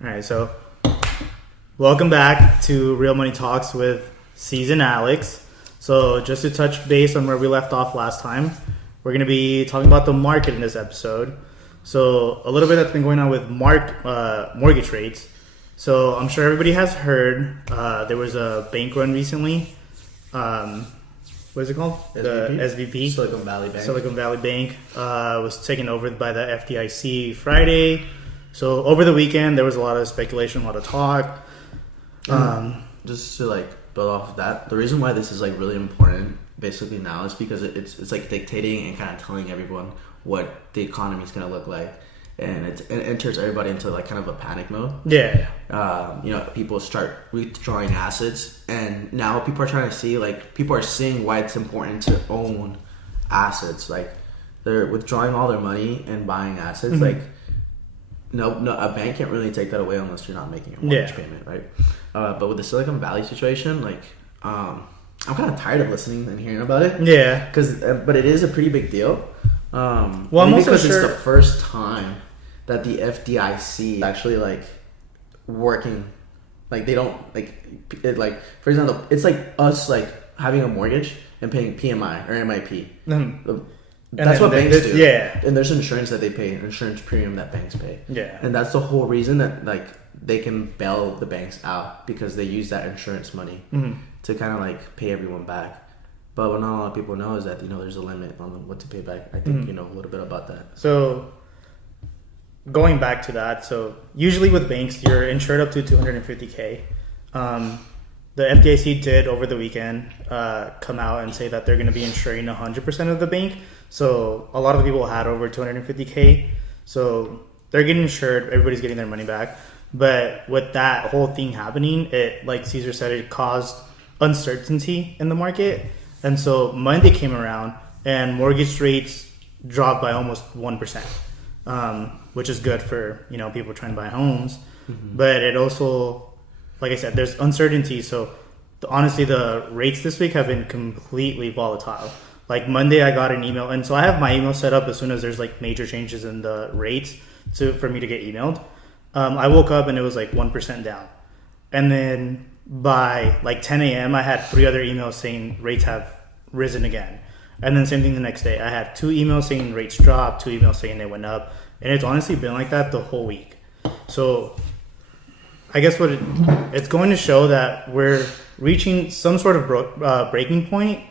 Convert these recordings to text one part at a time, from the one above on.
All right, so welcome back to Real Money Talks with Cesar and Alex. So just to touch base on where we left off last time, we're going to be talking about the market in this episode. So a little bit that's been going on with mortgage rates. So I'm sure everybody has heard there was a bank run recently. What is it called? SVP? The SVP. Silicon Valley Bank was taken over by the FDIC Friday. So over the weekend, there was a lot of speculation, a lot of talk. Just to build off of that, the reason why this is really important basically now is because it's dictating and kind of telling everyone what the economy is going to look like, and it enters everybody into kind of a panic mode. Yeah. People start withdrawing assets, and now people are trying to see people are seeing why it's important to own assets. They're withdrawing all their money and buying assets. Mm-hmm. No, a bank can't really take that away unless you're not making a mortgage payment, right? But with the Silicon Valley situation, I'm kind of tired of listening and hearing about it. Yeah. But it is a pretty big deal. I'm also because sure it's the first time that the FDIC is actually working. They don't for example, it's like us having a mortgage and paying PMI or MIP. Mm-hmm. That's what banks do. Yeah. And there's insurance that they pay, insurance premium that banks pay. Yeah. And that's the whole reason that they can bail the banks out, because they use that insurance money to kind of pay everyone back. But what not a lot of people know is that there's a limit on what to pay back. I think you know a little bit about that. So going back to that, so usually with banks, you're insured up to $250K. The FDIC did over the weekend come out and say that they're going to be insuring 100% of the bank. So a lot of the people had over 250K. So they're getting insured. Everybody's getting their money back. But with that whole thing happening, it, like Cesar said, it caused uncertainty in the market. And so Monday came around and mortgage rates dropped by almost 1%, which is good for people trying to buy homes. Mm-hmm. But it also, like I said, there's uncertainty. So honestly, the rates this week have been completely volatile. Monday, I got an email, and so I have my email set up as soon as there's major changes in the rates for me to get emailed. I woke up and it was 1% down, and then by 10 a.m. I had 3 other emails saying rates have risen again, and then same thing the next day. I had 2 emails saying rates dropped, 2 emails saying they went up, and it's honestly been like that the whole week. So I guess it's going to show that we're reaching some sort of breaking point.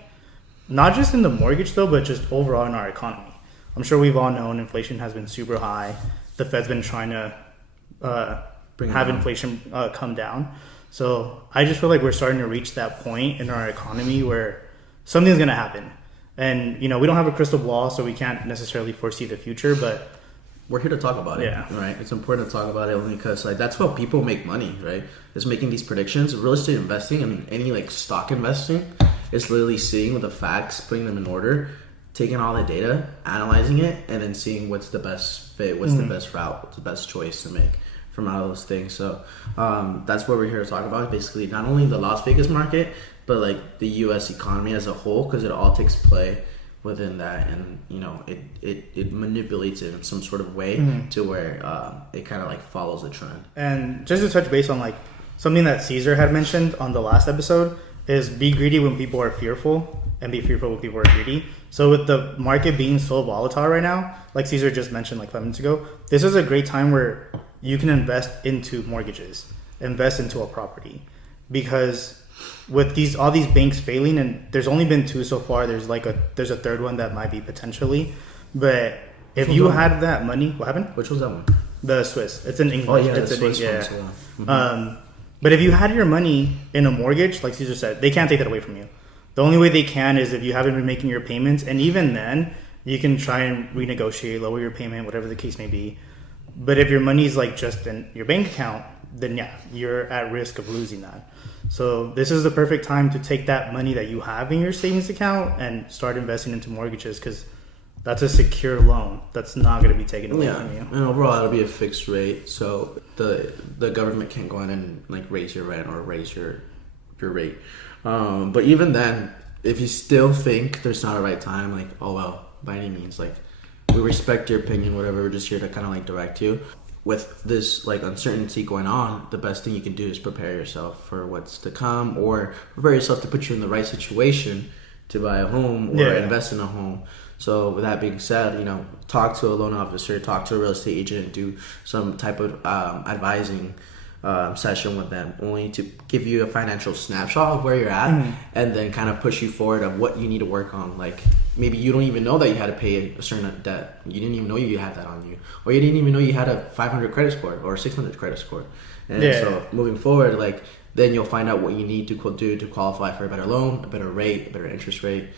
Not just in the mortgage though, but just overall in our economy. I'm sure we've all known inflation has been super high. The Fed's been trying to have inflation come down. So I just feel like we're starting to reach that point in our economy where something's going to happen. And, we don't have a crystal ball, so we can't necessarily foresee the future, but we're here to talk about it, right? It's important to talk about it only because that's how people make money, right? It's making these predictions. Real estate investing and any stock investing is literally seeing with the facts, putting them in order, taking all the data, analyzing it, and then seeing what's the best fit, what's the best route, what's the best choice to make from all those things. So that's what we're here to talk about. Basically, not only the Las Vegas market, but the U.S. economy as a whole, because it all takes play within that, and it manipulates it in some sort of way to where it kind of follows the trend. And just to touch base on something that Cesar had mentioned on the last episode is be greedy when people are fearful and be fearful when people are greedy. So with the market being so volatile right now, like Cesar just mentioned 5 minutes ago, this is a great time where you can invest into mortgages, invest into a property, because with all these banks failing, and there's only been 2 so far. There's a third one that might be potentially, but if you had that money, what happened? Which was that one? The Swiss. It's in English. Oh yeah, it's the Swiss yeah. one. Mm-hmm. But if you had your money in a mortgage, like Cesar said, they can't take that away from you. The only way they can is if you haven't been making your payments, and even then, you can try and renegotiate, lower your payment, whatever the case may be. But if your money's just in your bank account, then yeah, you're at risk of losing that. So this is the perfect time to take that money that you have in your savings account and start investing into mortgages, because that's a secure loan that's not going to be taken away from you. And overall, it'll be a fixed rate, so the government can't go in and raise your rent or raise your rate. But even then, if you still think there's not a right time, oh well, by any means, we respect your opinion, whatever. We're just here to kind of direct you. with this like uncertainty going on, the best thing you can do is prepare yourself for what's to come, or prepare yourself to put you in the right situation to buy a home or invest in a home. So with that being said, talk to a loan officer, talk to a real estate agent, do some type of advising session with them, only to give you a financial snapshot of where you're at, and then kind of push you forward of what you need to work on. Like maybe you don't even know that you had to pay a certain debt. You didn't even know you had that on you, or you didn't even know you had a 500 credit score or 600 credit score. And so moving forward, like then you'll find out what you need to do to qualify for a better loan, a better rate, a better interest rate,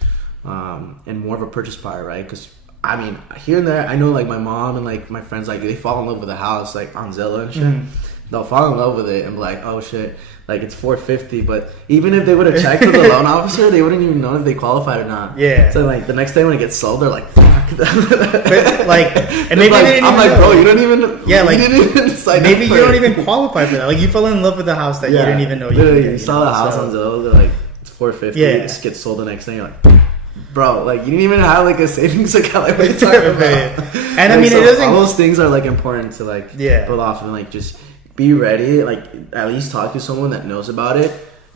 and more of a purchase power, right? Because I mean, here and there, I know like my mom and like my friends, like they fall in love with a house like on Zillow and shit. They'll fall in love with it and be like, oh shit, like it's $450. But even if they would have checked with the loan officer, they wouldn't even know if they qualified or not. Yeah. So like the next day when it gets sold, they're like, fuck. But like, and maybe like, they didn't I'm like, know. bro, you don't even. Yeah, like you didn't even sign maybe up you for don't it. even qualify for that. Like you fell in love with the house that you didn't even know. You saw the house on Zillow. They're like, it's $450. Yeah. It just gets sold the next day. You're like, bro, like you didn't even have like a savings account. Like what are you talking about? And I mean, so it doesn't. All those things are like important to like pull off and like just be ready. Like at least talk to someone that knows about it.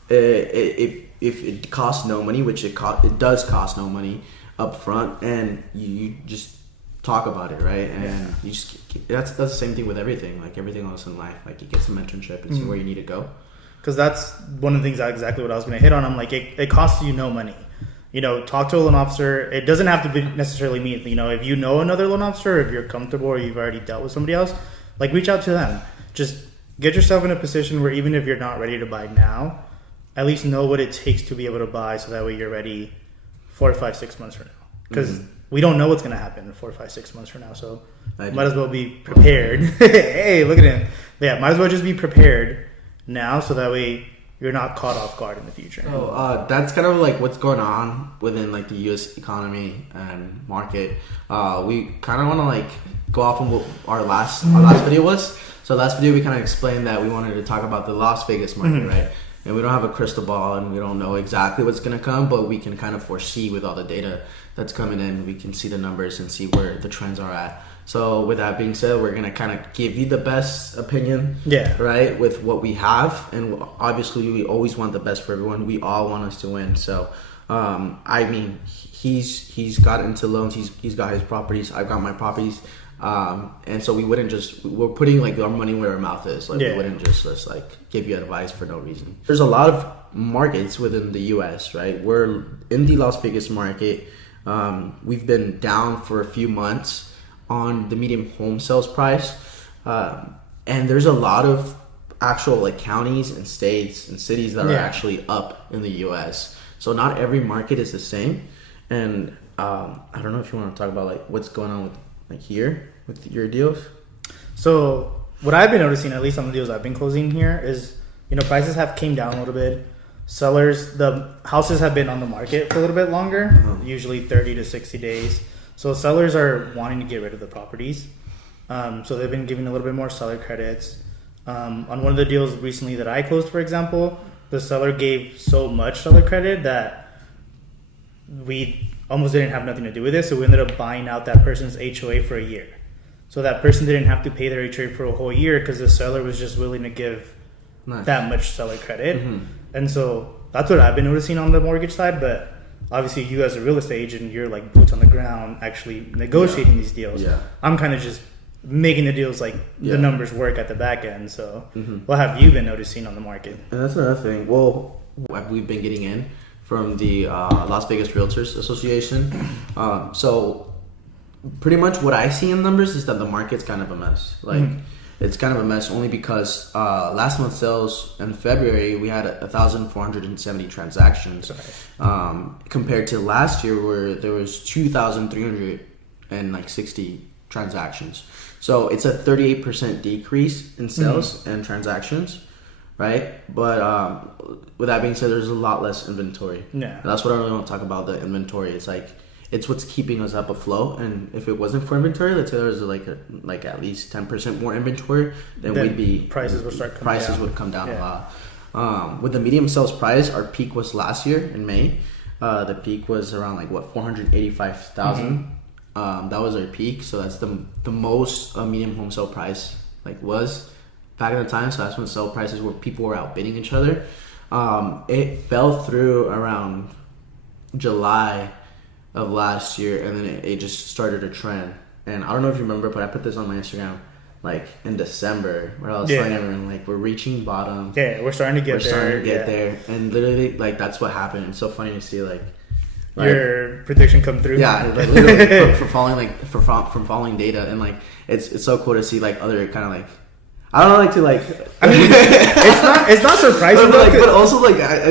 If it costs no money, which it does cost no money up front, and you just talk about it, right? And you just that's the same thing with everything. Like everything else in life, like you get some mentorship and see where you need to go. Because that's one of the things exactly what I was going to hit on. I'm like, it costs you no money. Talk to a loan officer. It doesn't have to be necessarily me. If you know another loan officer, if you're comfortable or you've already dealt with somebody else, like reach out to them. Just get yourself in a position where even if you're not ready to buy now, at least know what it takes to be able to buy, so that way you're ready 4, 5, 6 months from now. Because we don't know what's going to happen in 4, 5, 6 months from now. So might as well be prepared. Hey, look at him. Yeah, might as well just be prepared now, so that way you're not caught off guard in the future. So that's kind of like what's going on within like the U.S. economy and market. We kind of want to like go off on what our last video was. So last video we kind of explained that we wanted to talk about the Las Vegas market, right? And we don't have a crystal ball and we don't know exactly what's going to come, but we can kind of foresee with all the data that's coming in. We can see the numbers and see where the trends are at. So with that being said, we're going to kind of give you the best opinion, right, with what we have. And obviously we always want the best for everyone. We all want us to win. So, I mean, he's got into loans. He's got his properties. I've got my properties. And so we're putting like our money where our mouth is. Like we wouldn't just like give you advice for no reason. There's a lot of markets within the US, right? We're in the Las Vegas market. We've been down for a few months on the median home sales price. And there's a lot of actual like counties and states and cities that are actually up in the US. So not every market is the same. And, I don't know if you want to talk about like what's going on with like here with your deals. So what I've been noticing, at least on the deals I've been closing here, is prices have came down a little bit. The houses have been on the market for a little bit longer, usually 30 to 60 days. So sellers are wanting to get rid of the properties. So they've been giving a little bit more seller credits. On one of the deals recently that I closed, for example, the seller gave so much seller credit that we almost didn't have nothing to do with it. So we ended up buying out that person's HOA for a year. So that person didn't have to pay their HOA for a whole year because the seller was just willing to give that much seller credit. And so that's what I've been noticing on the mortgage side. But obviously you as a real estate agent, you're like boots on the ground actually negotiating these deals. I'm kind of just making the deals like the numbers work at the back end. So what have you been noticing on the market? And that's another thing. Well, we've been getting in from the Las Vegas Realtors Association. So pretty much what I see in numbers is that the market's kind of a mess. Like it's kind of a mess only because last month's sales in February, we had 1,470 transactions compared to last year where there was 2,360 transactions. So it's a 38% decrease in sales and transactions. Right, but with that being said, there's a lot less inventory. And that's what I really want to talk about. The inventory. It's what's keeping us up afloat. And if it wasn't for inventory, let's say there was like at least 10% more inventory, then prices would come down a lot. With the medium sales price, our peak was last year in May. The peak was around like 485,000. That was our peak. So that's the most medium home sale price was back in the time. So that's when sale prices were people were outbidding each other. It fell through around July of last year, and then it just started a trend. And I don't know if you remember, but I put this on my Instagram like in December, where I was telling everyone like we're reaching bottom. Yeah, we're starting to get there. Starting to get there, and literally like that's what happened. It's so funny to see like your prediction come through. Yeah, like literally from following from following data, and like it's so cool to see like other kind of like. I don't like to like. I mean, it's not surprising, but also like I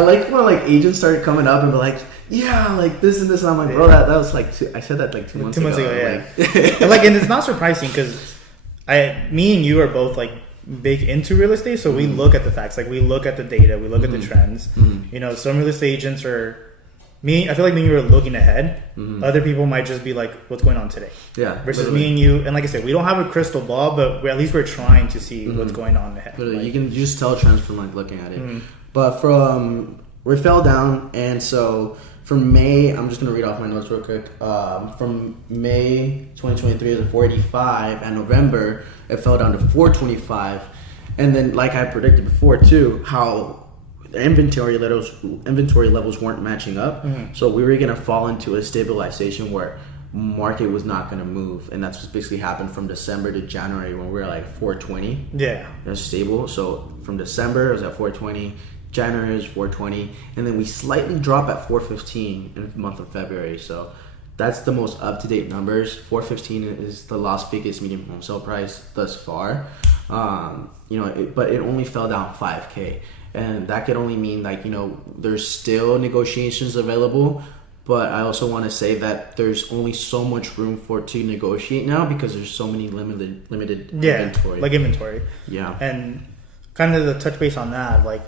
like when like agents started coming up and be like, yeah, like this and this, and I'm like, bro, that was like I said that like 2 months ago. Yeah. and it's not surprising because me and you are both like big into real estate, so we look at the facts, like we look at the data, we look at the trends. You know, some real estate agents are. I feel like me and you are looking ahead. Other people might just be like, what's going on today? Yeah. Versus me and you, and like I said, we don't have a crystal ball, but at least we're trying to see what's going on ahead. Literally, like, you can just tell trends from like looking at it. But we fell down, and so from May, I'm just gonna read off my notes real quick. From May 2023 it was 485, and November it fell down to 425, and then like I predicted before too, how inventory levels weren't matching up, so we were gonna fall into a stabilization where market was not gonna move, and that's what basically happened from December to January when we were like 420. Yeah, it was stable. So from December it was at 420, January was 420, and then we slightly dropped at 415 in the month of February. So that's the most up-to-date numbers. 415 is the Las Vegas median home sale price thus far. But it only fell down 5K. And that could only mean like, there's still negotiations available, but I also want to say that there's only so much room to negotiate now because there's so many limited inventory. Like inventory. Yeah. And kind of the touch base on that, like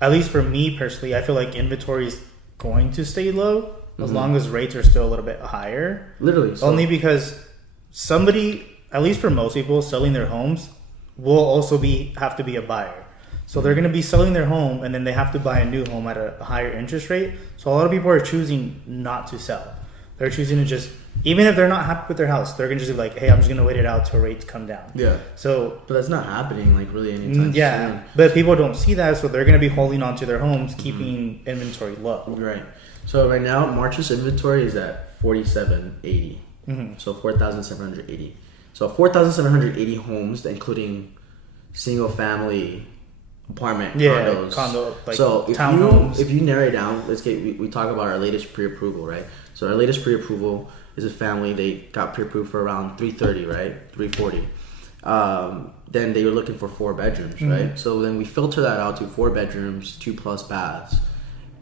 at least for me personally, I feel like inventory is going to stay low as long as rates are still a little bit higher. Literally. Only because somebody, at least for most people, selling their homes will also have to be a buyer. So they're going to be selling their home, and then they have to buy a new home at a higher interest rate. So a lot of people are choosing not to sell. They're choosing to just, even if they're not happy with their house, they're going to just be like, hey, I'm just going to wait it out till rates come down. Yeah. So, but that's not happening like really anytime soon. But people don't see that, so they're going to be holding on to their homes, keeping inventory low. Right. So right now, March's inventory is at 4,780. So 4,780. So 4,780 homes, including single family apartment condos. Condo, like so townhomes. If you narrow it down, we talk about our latest pre-approval, right? So our latest pre-approval is a family. They got pre-approved for around 330, right? 340. Then they were looking for 4 bedrooms, right? So then we filter that out to 4 bedrooms, 2+ baths.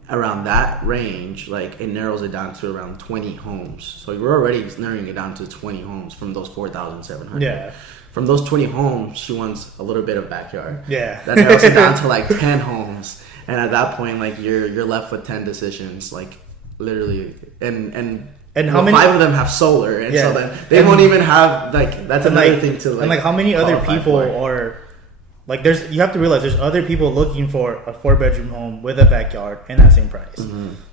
Around that range, like it narrows it down to around 20 homes. So we're already narrowing it down to 20 homes from those 4,700. Yeah. From those 20 homes, she wants a little bit of backyard. Yeah. That narrows it down to like 10 homes. And at that point, like you're left with 10 decisions, like literally. And how many 5 of them have solar, and so then they won't even have like that's another thing to like. And like how many other people are like you have to realize there's other people looking for a 4-bedroom home with a backyard in that same price.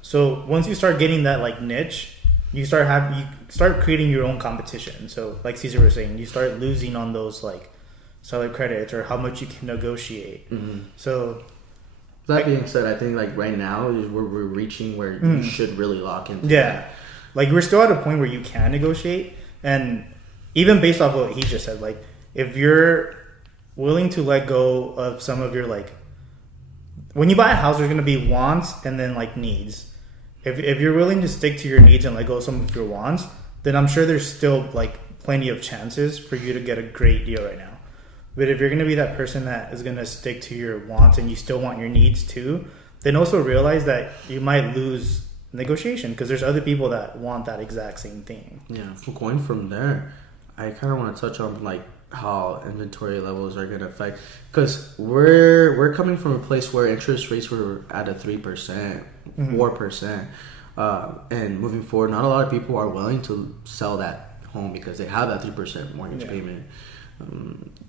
So once you start getting that like niche, you start creating your own competition. So like Cesar was saying, you start losing on those like seller credits or how much you can negotiate. So that being said, I think like right now is where we're reaching where you should really lock in. Yeah, like we're still at a point where you can negotiate, and even based off what he just said, like if you're willing to let go of some of your like, when you buy a house, there's going to be wants and then like needs. If you're willing to stick to your needs and let go of some of your wants, then I'm sure there's still like plenty of chances for you to get a great deal right now. But if you're going to be that person that is going to stick to your wants and you still want your needs too, then also realize that you might lose negotiation because there's other people that want that exact same thing. Yeah, going from there, I kind of want to touch on like how inventory levels are going to affect, because we're coming from a place where interest rates were at a 3%, 4%, and moving forward, not a lot of people are willing to sell that home because they have that 3% mortgage payment.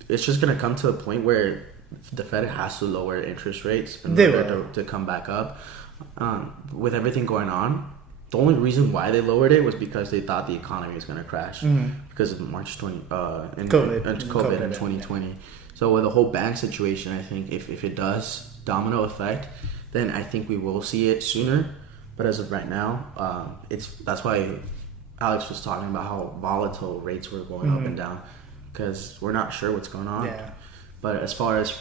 It's just going to come to a point where the Fed has to lower interest rates in order to come back up. With everything going on, the only reason why they lowered it was because they thought the economy was going to crash because of March 20 and COVID in 2020. Yeah. So with the whole bank situation, I think if it does domino effect, then I think we will see it sooner. But as of right now, that's why Alex was talking about how volatile rates were going up and down, because we're not sure what's going on. Yeah. But as far as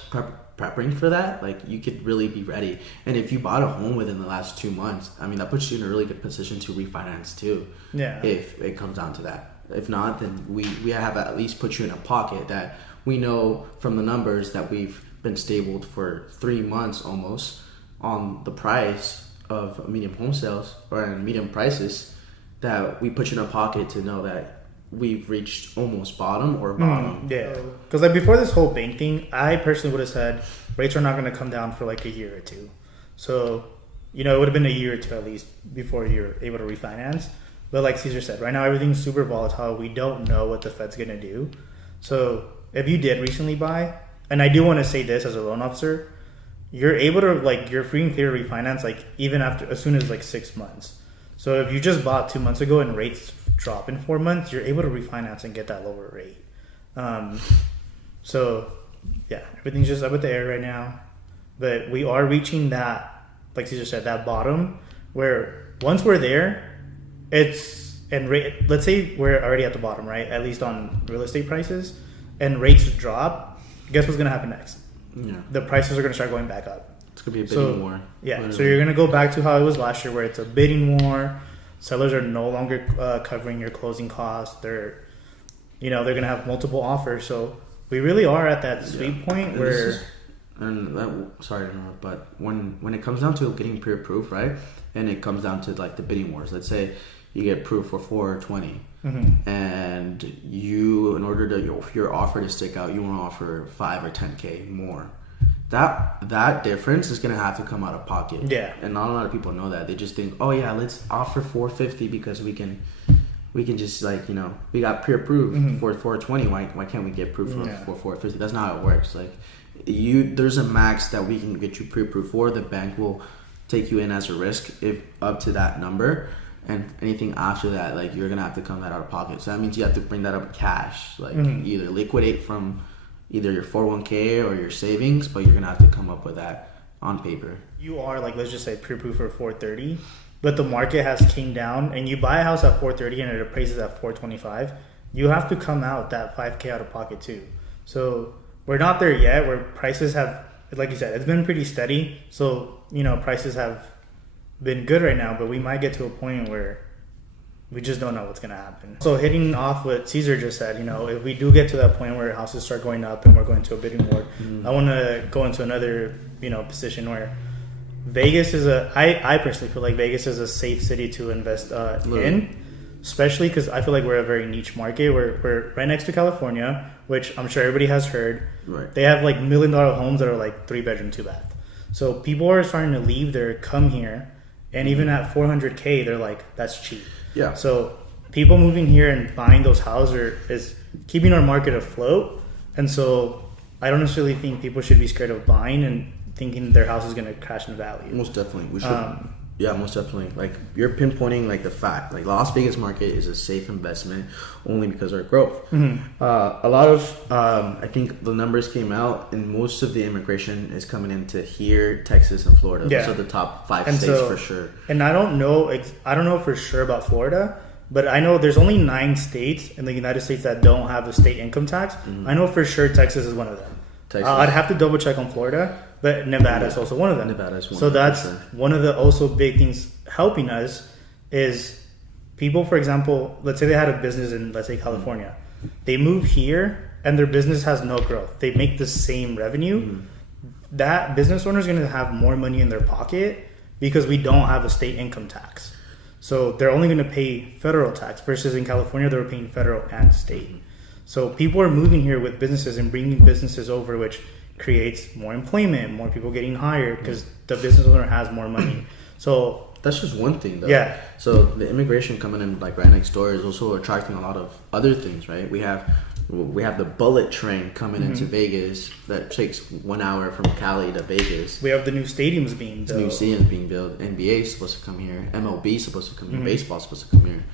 prepping for that, like, you could really be ready. And if you bought a home within the last 2 months, I mean, that puts you in a really good position to refinance too. Yeah. If it comes down to that. If not, then we have at least put you in a pocket that we know from the numbers that we've been stabled for 3 months almost on the price of medium home sales or medium prices, that we put you in a pocket to know that we've reached almost bottom or bottom. Yeah, because like before this whole bank thing, I personally would have said rates are not going to come down for like a year or two. So, it would have been a year or two at least before you're able to refinance. But like Cesar said, right now everything's super volatile. We don't know what the Fed's going to do. So if you did recently buy, and I do want to say this as a loan officer, you're able to, like, you're free and clear to refinance like even as soon as like 6 months. So if you just bought 2 months ago and rates drop in 4 months, you're able to refinance and get that lower rate. So yeah, everything's just up in the air right now, but we are reaching that, like Cesar said, that bottom where once we're there, let's say we're already at the bottom, right? At least on real estate prices, and rates drop. Guess what's going to happen next? Yeah. The prices are going to start going back up. It's going to be a bidding war. Yeah. Literally. So you're going to go back to how it was last year, where it's a bidding war. Sellers are no longer covering your closing costs. They're going to have multiple offers. So we really are at that sweet point where. Sorry to interrupt, but when it comes down to getting pre-approved, right, and it comes down to like the bidding wars. Let's say you get approved for 420, and you, in order to your offer to stick out, you want to offer 5 or 10K more. That difference is gonna have to come out of pocket. Yeah, and not a lot of people know that. They just think, oh yeah, let's offer 450 because we can just, like, we got pre-approved for 420. Why can't we get approved for 450? That's not how it works. Like, there's a max that we can get you pre-approved for. The bank will take you in as a risk if up to that number, and anything after that, like, you're gonna have to come that out of pocket. So that means you have to bring that up cash, like either liquidate from either your 401k or your savings, but you're gonna have to come up with that on paper. You are, like, let's just say pre-approved for 430, but the market has came down, and you buy a house at 430 and it appraises at 425. You have to come out that 5K out of pocket too. So we're not there yet, where prices have, like you said, it's been pretty steady. So, prices have been good right now, but we might get to a point where we just don't know what's going to happen. So hitting off what Cesar just said, if we do get to that point where houses start going up and we're going to a bidding war, I want to go into another, position where Vegas is I personally feel like Vegas is a safe city to invest in, especially because I feel like we're a very niche market. We're right next to California, which I'm sure everybody has heard. Right. They have like $1 million homes that are like 3-bedroom, 2-bath. So people are starting to leave there, come here, and even at 400K, they're like, that's cheap. Yeah. So people moving here and buying those houses is keeping our market afloat. And so I don't necessarily think people should be scared of buying and thinking their house is going to crash in value. Most definitely. We should. Yeah, most definitely. Like, you're pinpointing like the fact. Like, Las Vegas market is a safe investment only because of our growth. A lot of, I think the numbers came out, and most of the immigration is coming into here, Texas, and Florida. Yeah. Those are the top 5 states for sure. And I don't know for sure about Florida, but I know there's only 9 states in the United States that don't have a state income tax. I know for sure Texas is one of them. I'd have to double check on Florida, but Nevada is also one of them. Nevada is one. So that's one of the also big things helping us is people, for example, let's say they had a business in, let's say, California. They move here and their business has no growth. They make the same revenue. That business owner is going to have more money in their pocket because we don't have a state income tax. So they're only going to pay federal tax versus in California, they were paying federal and state. So people are moving here with businesses and bringing businesses over, which creates more employment, more people getting hired because the business owner has more money. So that's just one thing, though. Yeah. So the immigration coming in like right next door is also attracting a lot of other things, right? We have We have the bullet train coming into Vegas that takes 1 hour from Cali to Vegas. We have the new stadiums being built. NBA is supposed to come here. MLB is supposed to come here. Baseball is supposed to come here.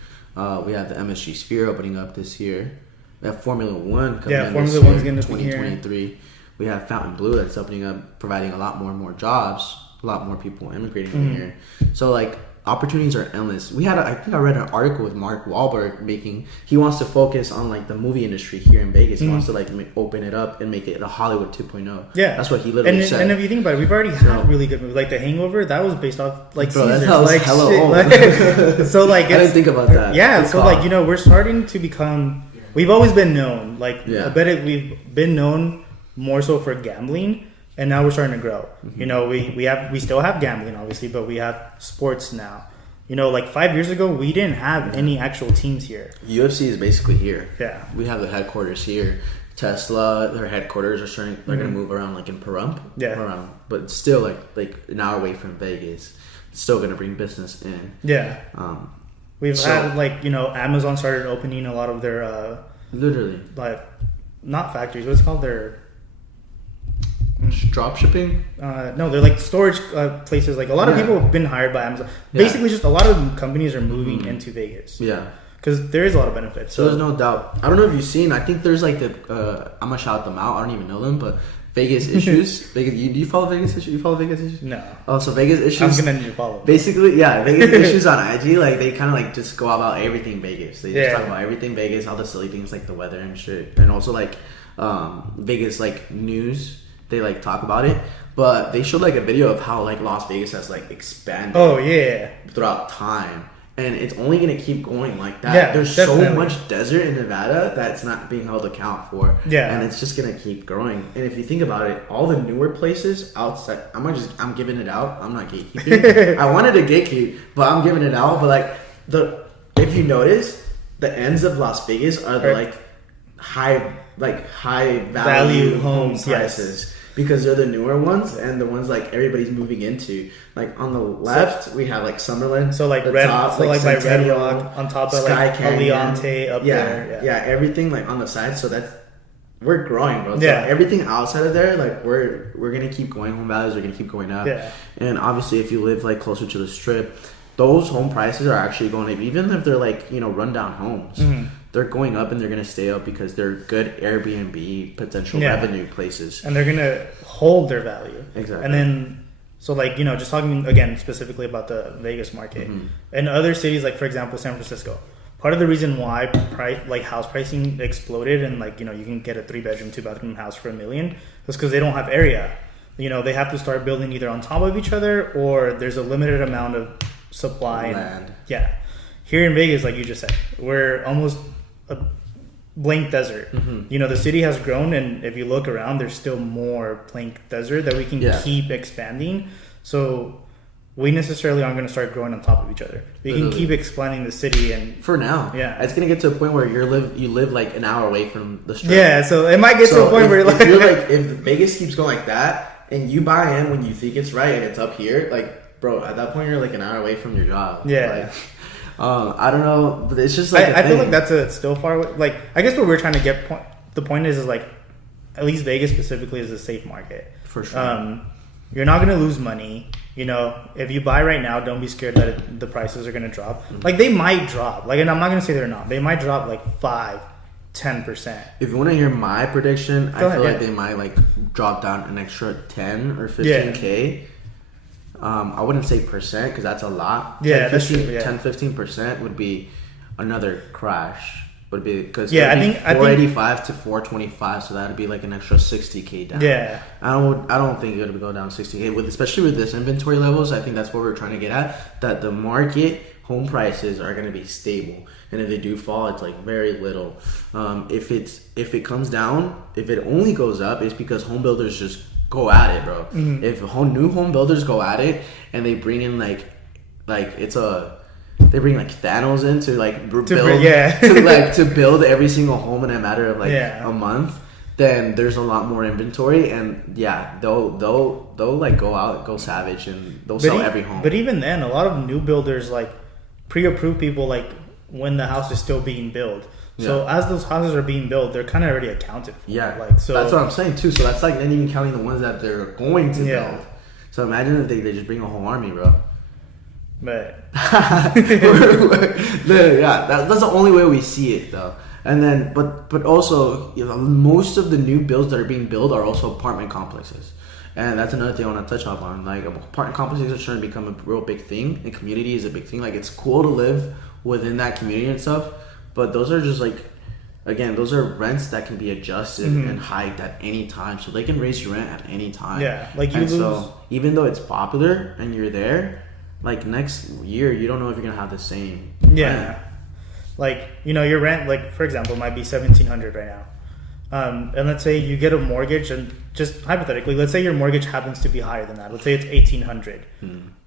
We have the MSG Sphere opening up this year. We have Formula One coming in Formula this year, One's going to be here. 2023. We have Fountain Blue that's opening up, providing a lot more jobs, a lot more people immigrating in here. So like opportunities are endless. I think I read an article with Mark Wahlberg he wants to focus on like the movie industry here in Vegas. He wants to like open it up and make it a Hollywood 2.0. Yeah, that's what he literally said. And if you think about it, we've already had really good movies. Like The Hangover, that was based off like Caesar. Like so like I didn't think about that. Yeah, so like we're starting to become. We've always been known. Like I bet we've been known more so for gambling. And now we're starting to grow. We still have gambling, obviously, but we have sports now. Like 5 years ago, we didn't have any actual teams here. UFC is basically here. Yeah, we have the headquarters here. Tesla, their headquarters are starting. They're gonna move around like in Pahrump. Yeah, but it's still like an hour away from Vegas. It's still gonna bring business in. Yeah. We've had Amazon started opening a lot of their literally like not factories. What's it called their drop shipping? No, they're like storage places. Like a lot of people have been hired by Amazon. Basically, just a lot of companies are moving into Vegas. Yeah, because there is a lot of benefits. So there's no doubt. I don't know if you've seen. I think there's like I'm gonna shout them out. I don't even know them, but Vegas Issues. Vegas. Do you follow Vegas Issues? You follow Vegas Issues? No. Oh, so Vegas Issues. I'm gonna need to follow. Basically, Vegas Issues on IG. Like they kind of like just go about everything Vegas. They just talk about everything Vegas, all the silly things like the weather and shit, and also like Vegas like news. They like talk about it, but they showed like a video of how like Las Vegas has like expanded. Oh yeah, throughout time, and it's only gonna keep going like that. Yeah, there's definitely. so much desert in Nevada that's not being held account for. Yeah, and it's just gonna keep growing. And if you think about it, all the newer places outside, I'm giving it out. I'm not gatekeeping. I wanted to gatekeep, but I'm giving it out. But like if you notice, the ends of Las Vegas are the high value home prices. Yes. Because they're the newer ones and the ones like everybody's moving into. Like on the left, we have like Summerlin. So like Red, top, so like by Red Rock, on top of like Aliante up there. Yeah, everything like on the side. So we're growing, bro. So everything outside of there, like we're gonna keep going. Home values are gonna keep going up. Yeah. And obviously, if you live like closer to the Strip, those home prices are actually going up, even if they're like rundown homes. Mm-hmm. They're going up and they're going to stay up because they're good Airbnb potential revenue places. And they're going to hold their value. Exactly. And then, so like, just talking again specifically about the Vegas market. Mm-hmm. In other cities, like for example, San Francisco, part of the reason why house pricing exploded and like, you can get a 3-bedroom, 2-bathroom house for $1 million was because they don't have area. They have to start building either on top of each other or there's a limited amount of supply. Land. Yeah. Here in Vegas, like you just said, we're almost a blank desert. Mm-hmm. The city has grown, and if you look around, there's still more blank desert that we can keep expanding. So we necessarily aren't going to start growing on top of each other. We can keep expanding the city, and for now, it's going to get to a point where you live like an hour away from the Strip. Yeah, so it might get to a point where if Vegas keeps going like that, and you buy in when you think it's right, and it's up here, like bro, at that point you're like an hour away from your job. Yeah. Like, I don't know, but it's just like I feel like that's still far away. Like I guess what we're trying to get the point is like at least Vegas specifically is a safe market for sure. You're not gonna lose money. If you buy right now, don't be scared that the prices are gonna drop. Mm-hmm. Like they might drop. Like, and I'm not gonna say they're not. They might drop like 5-10%. If you want to hear my prediction, I feel like they might like drop down an extra 10 or 15K. I wouldn't say percent because that's a lot. 10-15% would be another crash. Would be because I think 485 to 425, so that'd be like an extra 60K down. Yeah, I don't think it would go down 60K especially with this inventory levels. I think that's what we're trying to get at. That the market home prices are going to be stable, and if they do fall, it's like very little. If it comes down, if it only goes up, it's because home builders just go at it, bro. Mm-hmm. If new home builders go at it and they bring in they bring like Thanos in to build every single home in a matter of a month, then there's a lot more inventory, and they'll like go savage, and they'll sell every home. But even then, a lot of new builders like pre-approve people like when the house is still being built. So as those houses are being built, they're kind of already accounted for. Yeah, like so. That's what I'm saying too. So that's like not even counting the ones that they're going to build. So imagine if they just bring a whole army, bro. But that's the only way we see it, though. And then, but also, most of the new builds that are being built are also apartment complexes. And that's another thing I want to touch up on. Like, apartment complexes are trying to become a real big thing, and community is a big thing. Like, it's cool to live within that community and stuff, but those are just like, again, those are rents that can be adjusted and hiked at any time, so they can raise your rent at any time. Yeah, like so even though it's popular and you're there, like next year you don't know if you're gonna have the same. Yeah, rent. Like your rent, like for example, might be $1,700 right now. And let's say you get a mortgage, and just hypothetically, let's say your mortgage happens to be higher than that. Let's say it's $1,800.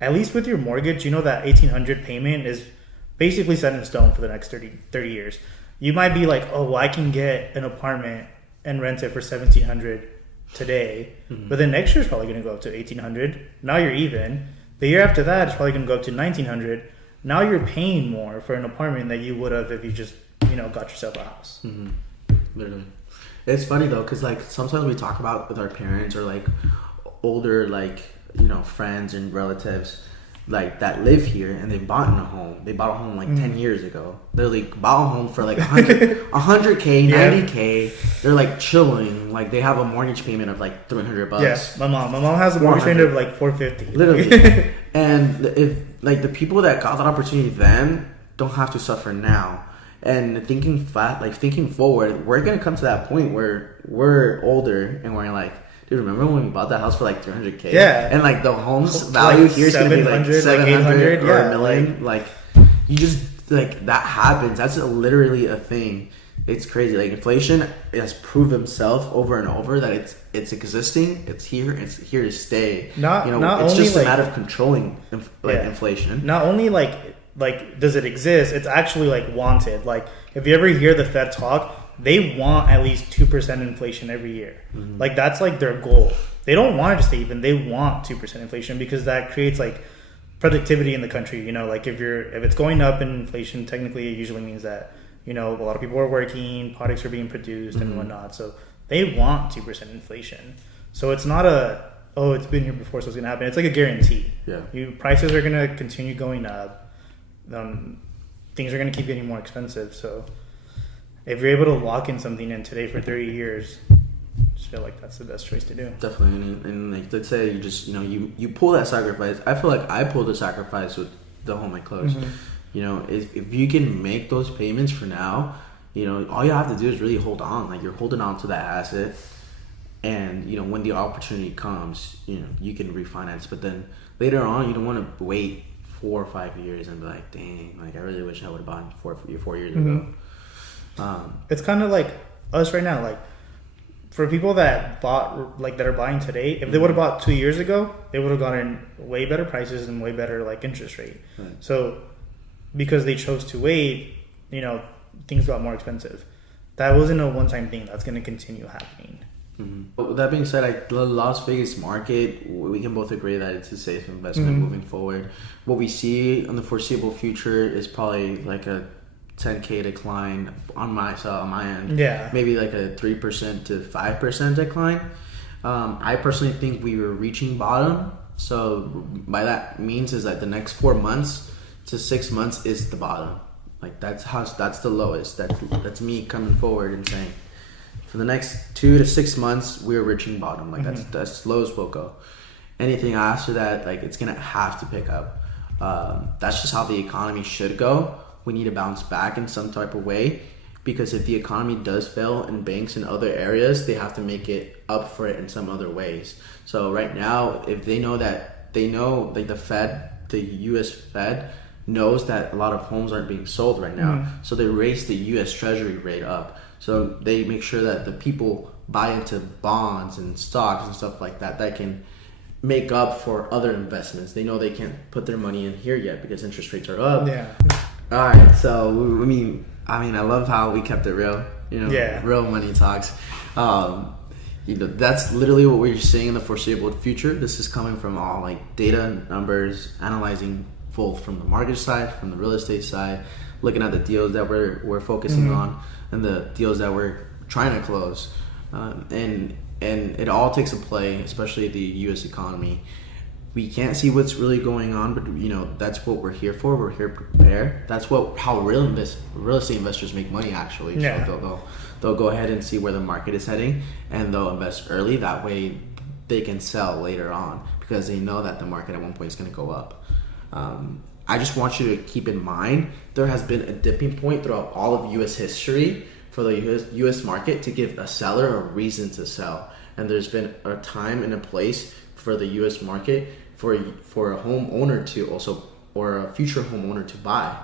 At least with your mortgage, that $1,800 payment is basically set in stone for the next 30 years. You might be like, oh, well, I can get an apartment and rent it for $1,700 today, but then next year is probably going to go up to $1,800. Now you're even. The year after that, it's probably going to go up to $1,900. Now you're paying more for an apartment that you would have if you just, got yourself a house. Literally. It's funny though, because like sometimes we talk about with our parents or like older friends and relatives like that live here, and they bought a home. They bought a home like 10 years ago. They're like bought a home for like 100k, 90k. They're like chilling. Like they have a mortgage payment of like $300. Yes, my mom has a mortgage payment of like $450. Literally. And if like the people that got that opportunity then don't have to suffer now. And thinking forward, we're gonna come to that point where we're older and we're like, dude, remember when we bought that house for like $300k? Yeah. And like the home's value here is gonna be like 700 or a million. Like you just like that happens. That's literally a thing. It's crazy. Like inflation has proved himself over and over that it's existing. It's here. It's here to stay. Not it's just a matter of controlling inflation. Not only like does it exist, it's actually like wanted. Like if you ever hear the Fed talk, they want at least 2% inflation every year. Like that's like their goal. They don't want it to stay even. They want 2% inflation because that creates like productivity in the country. Like if it's going up in inflation, technically it usually means that a lot of people are working, products are being produced and whatnot. So they want 2% inflation. So it's not it's been here before, so it's gonna happen. It's like a guarantee. Yeah. Prices are gonna continue going up. Things are going to keep getting more expensive. So if you're able to lock in something in today for 30 years, I just feel like that's the best choice to do. Definitely. And like, let's say you just, you pull that sacrifice. I feel like I pulled the sacrifice with the home I closed. If you can make those payments for now, all you have to do is really hold on. Like you're holding on to that asset. And, when the opportunity comes, you can refinance. But then later on, you don't want to wait 4 or 5 years and be like, dang, like I really wish I would have bought 4 years ago. It's kind of like us right now. Like for people that bought, like that are buying today, if they would have bought 2 years ago, they would have gotten way better prices and way better like interest rate. Right. So because they chose to wait, things got more expensive. That wasn't a one-time thing. That's going to continue happening. But with that being said, the Las Vegas market, we can both agree that it's a safe investment moving forward. What we see in the foreseeable future is probably like a 10K decline on my end. Yeah. Maybe like a 3% to 5% decline. I personally think we were reaching bottom. So by that means is that the next 4 months to 6 months is the bottom. Like that's the lowest. That's me coming forward and saying, for the next 2 to 6 months, we're reaching bottom. Like that's as low as we'll go. Anything after that, like it's gonna have to pick up. That's just how the economy should go. We need to bounce back in some type of way, because if the economy does fail in banks and other areas, they have to make it up for it in some other ways. So right now, if they know like the U.S. Fed knows that a lot of homes aren't being sold right now, so they raise the U.S. Treasury rate up. So they make sure that the people buy into bonds and stocks and stuff like that can make up for other investments. They know they can't put their money in here yet because interest rates are up. Yeah. All right. So I love how we kept it real. Real money talks. That's literally what we're seeing in the foreseeable future. This is coming from all like data, numbers, analyzing both from the mortgage side, from the real estate side, looking at the deals that we're focusing on. and the deals that we're trying to close, and it all takes a play, especially the U.S. economy. We can't see what's really going on, but that's what we're here for. We're here to prepare. That's how real estate investors make money, actually. Yeah. So they'll go ahead and see where the market is heading, and they'll invest early. That way, they can sell later on because they know that the market at one point is going to go up. I just want you to keep in mind there has been a dipping point throughout all of U.S. history for the U.S. market to give a seller a reason to sell, and there's been a time and a place for the U.S. market for a homeowner to also, or a future homeowner to buy.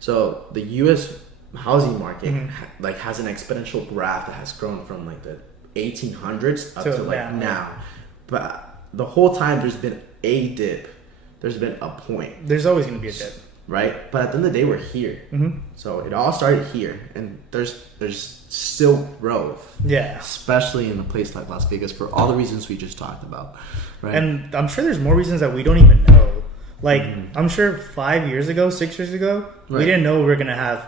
So the U.S. housing market has an exponential graph that has grown from like the 1800s up to like now. But the whole time there's been a dip. There's been a point. There's always going to be a dip. Right? But at the end of the day, we're here. So it all started here. And there's still growth. Yeah. Especially in a place like Las Vegas for all the reasons we just talked about. Right? And I'm sure there's more reasons that we don't even know. Like, I'm sure 6 years ago, we didn't know we were going to have,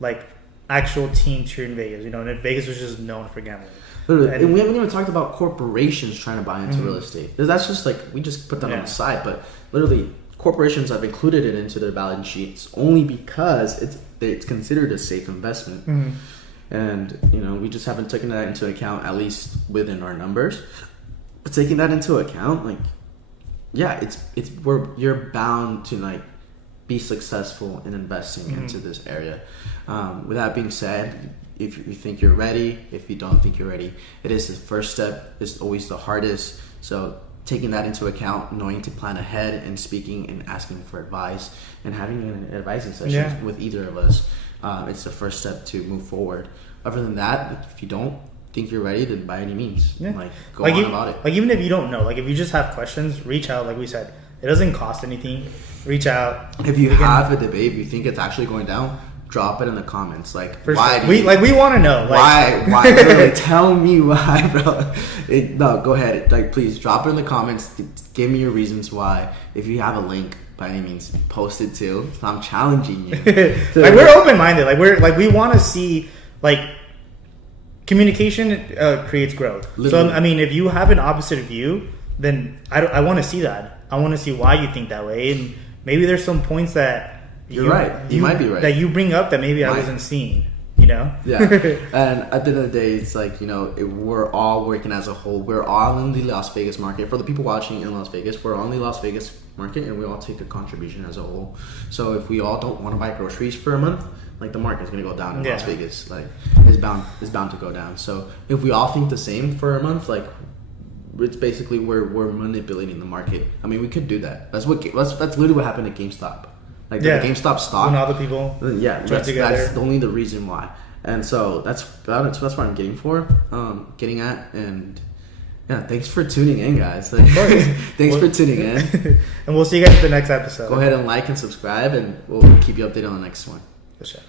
like, actual teams here in Vegas. And Vegas was just known for gambling. And we haven't even talked about corporations trying to buy into real estate. That's just like, we just put that on the side. But literally, corporations have included it into their balance sheets only because it's considered a safe investment. And, we just haven't taken that into account, at least within our numbers. But taking that into account, like, yeah, you're bound to, like, be successful in investing into this area. With that being said, if you think you're ready, if you don't think you're ready, it is the first step. It's always the hardest. So taking that into account, knowing to plan ahead and speaking and asking for advice and having an advising session with either of us, it's the first step to move forward. Other than that, if you don't think you're ready, then by any means, go on about it. Like, even if you don't know, like, if you just have questions, reach out. Like we said, it doesn't cost anything. Reach out. If you have a debate, if you think it's actually going down, drop it in the comments. Like, why? Sure. We want to know. Like, why? Literally, tell me why, bro. No, go ahead. Like, please drop it in the comments. Give me your reasons why. If you have a link, by any means, post it too. So I'm challenging you. Like, we're open minded. Like, we want to see, like, communication creates growth. Literally. So I mean, if you have an opposite view, then I want to see that. I want to see why you think that way, and maybe there's some points that you're right. You might be right. That you bring up that maybe I wasn't seeing. Yeah. And at the end of the day, it's like, we're all working as a whole. We're all in the Las Vegas market. For the people watching in Las Vegas, we're on the Las Vegas market, and we all take a contribution as a whole. So if we all don't want to buy groceries for a month, like, the market's gonna go down in Las Vegas. Like, it's bound to go down. So if we all think the same for a month, like, it's basically we're manipulating the market. I mean, we could do that. That's literally what happened at GameStop. Like, the GameStop stock. When other people that's only the reason why. And so that's what I'm getting at. And yeah, thanks for tuning in, guys. Thanks for tuning in. And we'll see you guys at the next episode. Go ahead and like and subscribe, and we'll keep you updated on the next one. For sure.